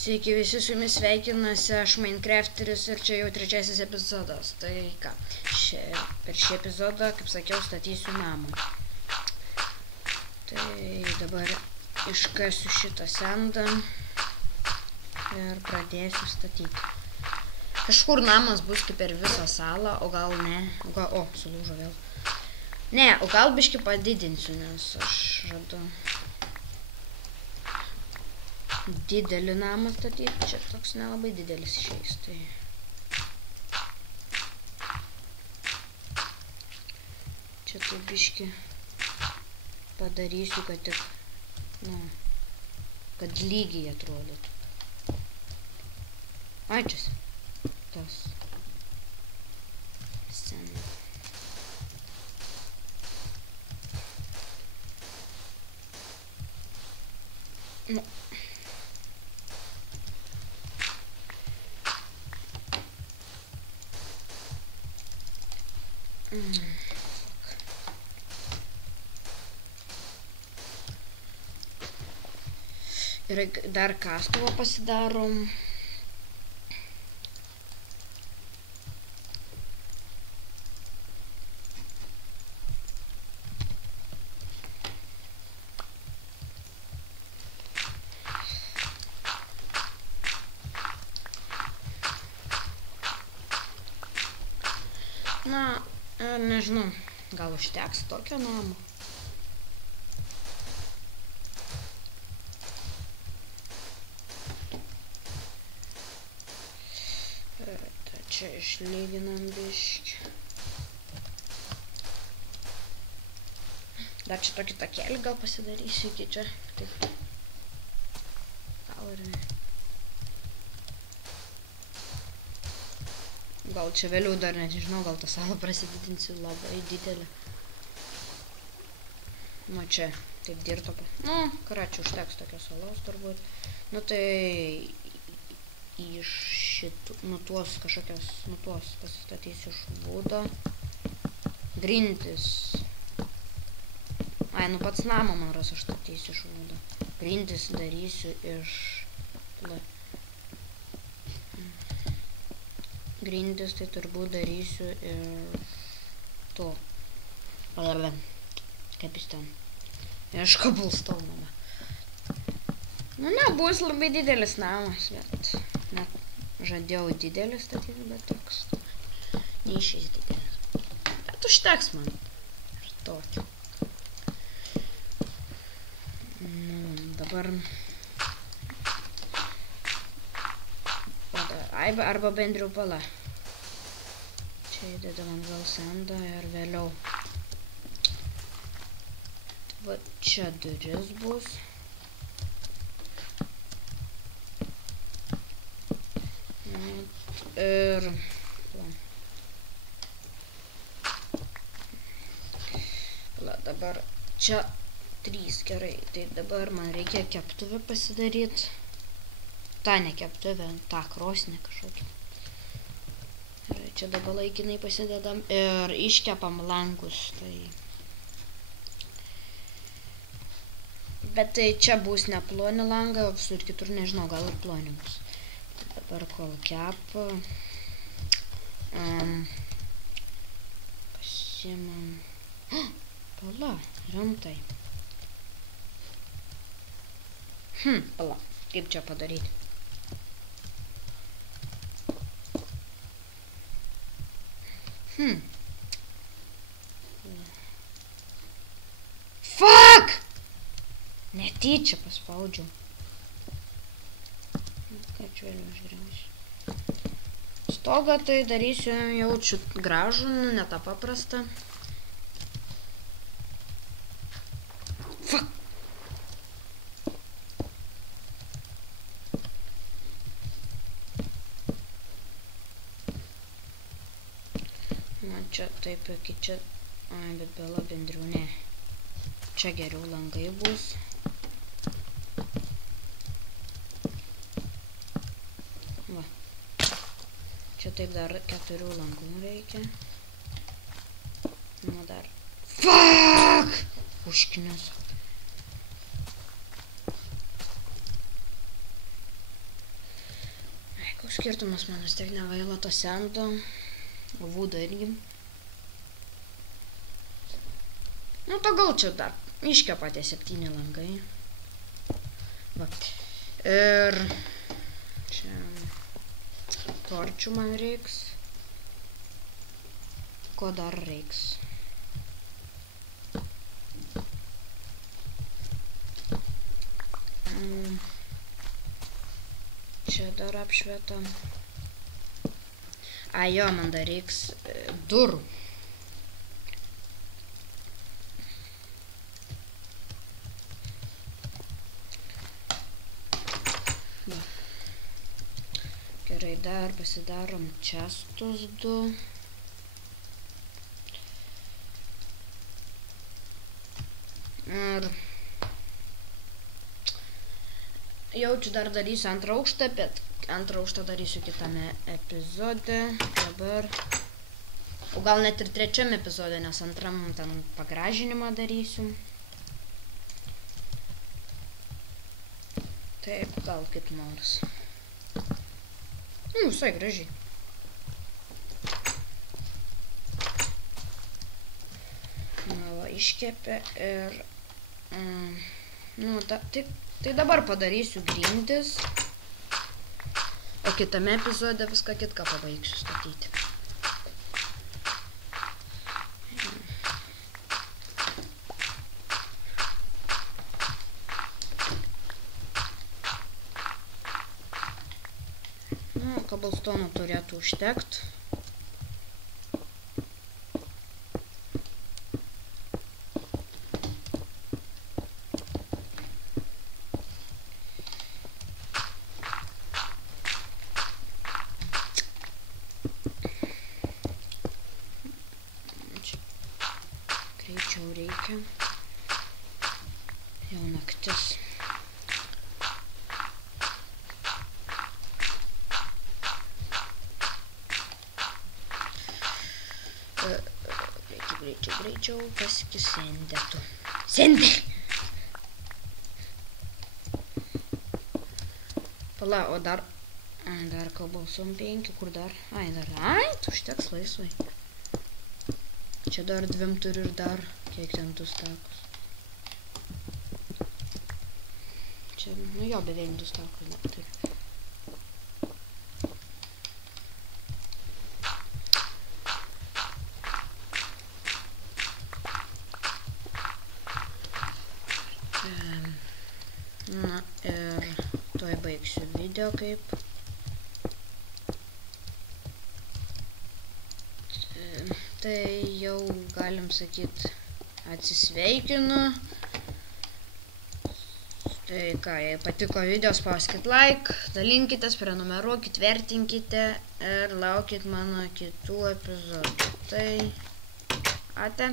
Sveiki visi, su jumis sveikinasi aš Minecrafteris ir čia jau 3 epizodas. Tai ką, per šį epizodą, kaip sakiau, statysiu namą. Tai dabar iškasiu šitą sendą ir pradėsiu statyti. Kažkur namas bus kaip per visą salą, o gal ne. O, sulūžo vėl. Ne, o gal biškį padidinsiu, nes aš žadu didelį namą statyti. Čia toks nelabai didelis išeis. Tai čia tai biškį padarysiu, kad tik, kad lygiai atrodytų. Ai, čia tas scena. Ir dar kastuvą pasidarom. Na, nežinau, gal užteks tokio namo. Čia išlyginam biškį. Dar čia tokį takelį gal pasidarysiu iki čia. Taip. Gal ir ne. Gal čia vėliau dar nežinau, gal tą salą prasididinsiu labai didelį. Nu čia, taip dirto. Ką čia užteks tokios salos turbūt. Nu tai iš šitų, tuos pasistatysiu iš būdo. Grindis. Ai, pats namą man ras aš statysiu iš būdo. Grindis darysiu iš... Grindis tai turbūt darysiu iš to. Kaip jis ten. Iš kabulstono. Bus labai didelis namas, bet... Net žadėjau didelį statyti, bet toks neišeis didelis. Bet užteks man. Ir tokio. Dabar... Arba bendriau pala. Čia įdedam vėl sandą ir vėliau. Va čia duris bus. Ir... Dabar čia 3 gerai. Tai dabar man reikia keptuvę pasidaryti. Ta ne keptuvę, tą krosnį kažkokį. Ir čia dabar laikinai pasidedam ir iškepam langus. Tai... Bet tai čia bus ne ploni langą, o visur kitur nežinau, gal ir ploni bus. Dabar kol kepa, pasiimam... Pala, rimtai. Pala, kaip čia padaryti? Fuck! Netyčia paspaudžiau. Ką čia vėliau išgriausiu. Stogą tai darysiu jaučiu gražų, ne tą paprastą. Fuck! Na čia taip iki čia... Ai, bet bela bendriau ne. Čia geriau langai bus. Va. Čia taip dar 4 langų reikia. Nu dar... Fuck! Užknius. Koks skirtumas, man vis tiek negaila to sendo. Vūda irgi. Nu, to gal čia dar iškepa tie 7 langai. Va. Ir čia torčių man reiks. Ko dar reiks? Čia dar apšvieta. A, jo, man dar reiks durų. Gerai, dar pasidarom čestus 2. Ir jaučiu dar darysiu antrą aukštą, bet antrą aukštą darysiu kitame epizode. Dabar. O gal net ir trečiam epizode, nes antram ten pagražinimą darysiu. Taip, gal kaip nors. Visai gražiai. Na, va, iškepė ir... Tai dabar padarysiu grindis. O kitame epizode viską kitką pabaigsiu statyti. Cobblestone'ų turėtų užtekt. Čia greičiau reikia. Jau naktis. Greičiau pasikį sendėtų. Sendė! Pala, o dar Cobblestone 5, kur dar? Ai, užteks laisvai. Čia dar 2 turiu ir dar, kiek ten 2 stakus. Čia, nu jo, beveik 2 stakus dar turiu. Na ir tuoj baigsiu video kaip. Tai jau galim sakyt atsisveikinu. Tai ką, jei patiko video, spauskit like, dalinkitės, prenumeruokit, vertinkite ir laukit mano kitų epizodų. Tai ate.